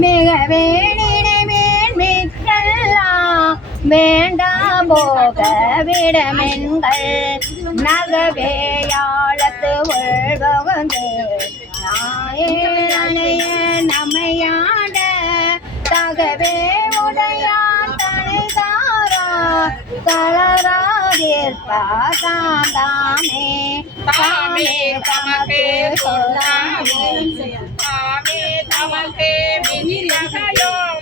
மிக வேணினை மேன்மிக்கெல்லாம் வேண்டாம் போக விடமென்கள் நகவேயாளத்து உள்வகுந்து நாயனைய நம்மையாண்ட தகவே உடையான் தனிதாரா தளராதிர்பாதாம் தாமே தாமே தமக்கு சொல்லாமே தாமே தமக்கு வினிரகையோம்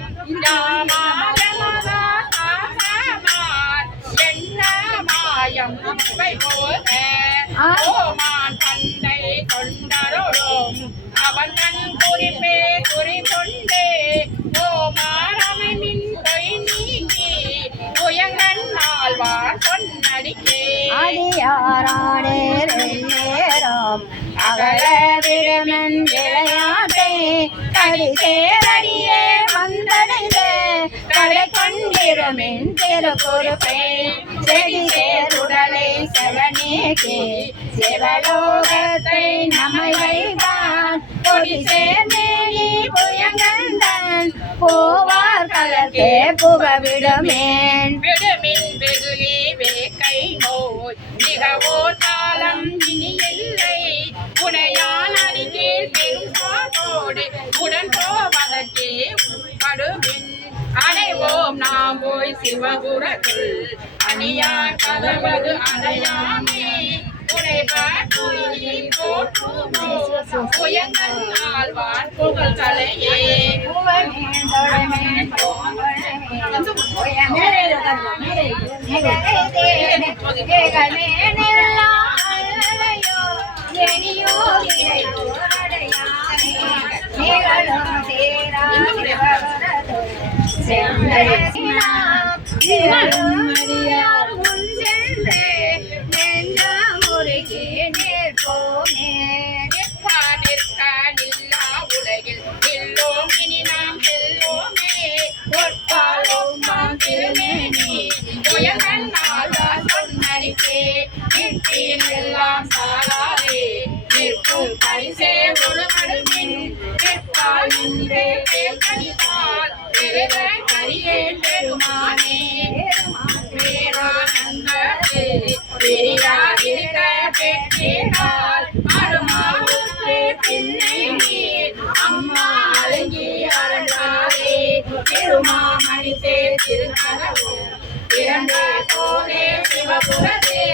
மாயம் குப்பை போக ஓமான் தந்தை கொண்டரோடும் அவன் தன் குறிப்பே குறிக்கொண்டே ஓமாரமை மின் பொய் நீக்கி புயங்கன் ஆழ்வார் பொன்னடிக்கே அடியாராடேரம் அகல விடுமன் விளையாட்டை கடிசேரடியே வந்தடைந்து கடை கொண்டிருமின் திருக்குறுப்பை செடி சேருடலை செவனேகே சிவலோகத்தை நம்மை வைப்பான் கொடி சேர்மேனி புயங்கந்தன் போவார் கலர்க்கே புகவிடுமேன் விடுமின் வெகுலி வேக்கை நோய் மிகவோ தாளம் இனி இல்லை உடையான் அடிக்கீழ் பெரும் சாதோடு உடன் போவதற்கே படுமின் அனைவோம் நாம் போய் சிவபுரத்தில் அணியார் கதவது அடையாமே உடைபாட்டுயிரை போற்றுமோ புயங்கன் ஆழ்வார் புகழ் தலையே உலகில் எல்லோம் இனி நாம் செல்வோமே பொற்காலோம் நாம் திருமேனி புயங்கன் ஆழ்வார் பொன்னடிக்கே நிற்பின் எல்லாம் சாராதே நிற்கும் பரிசே ஒருமடுமின் நிற்பால் நின்றே பேர்கணித்தால் பெருக கரியேன் பெருமானே பேரானந்தே பெரியாரிருக்க பெற்றேனால் அருமாவுக்கு பின்னை நீர் அம்மா அழகி அரண்டாரே பெருமாமணி திருக்கனவு இரண்டே போனே சிவபுரதே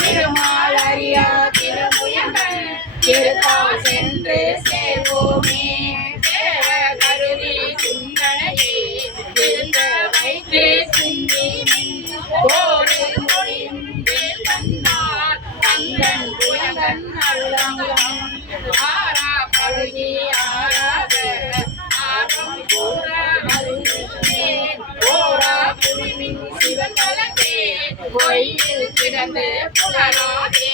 திருமால் அறியா திருமுயங்கள் திருத்தா சென்று சேர்வோமே கருதி சிந்தனையே இருந்த வைத்து சிந்தி கோடில் மொழியும் கண்ணார் கங்கன் புயங்கன் அருளங்கம் ஆரா பழுகி ஆராத ஆகம் கூற அருளே ஓரா புரிமின் சிவகலத்தே பொய்யில் கிடந்து புலராதே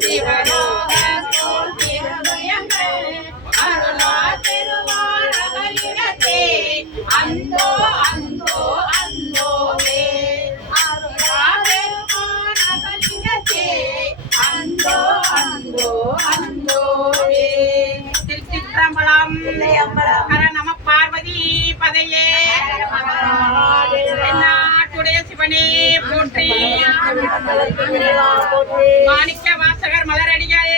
சிவலோக அருளா திருவாரகலிடத்தே அந்தோ அந்தோ அந்தோவே அருளா திருவாரகலிடத்தே அந்தோ அந்தோ அந்தோவே. திருச்சிற்றம்பலம். ஹர நம பார்வதி பதையே. நாட்டுடைய சிவனே போற்றி. மாணிக்க வாசகர் மலரடிகள்.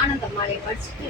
ஆனந்தமாலை படிச்சுட்டு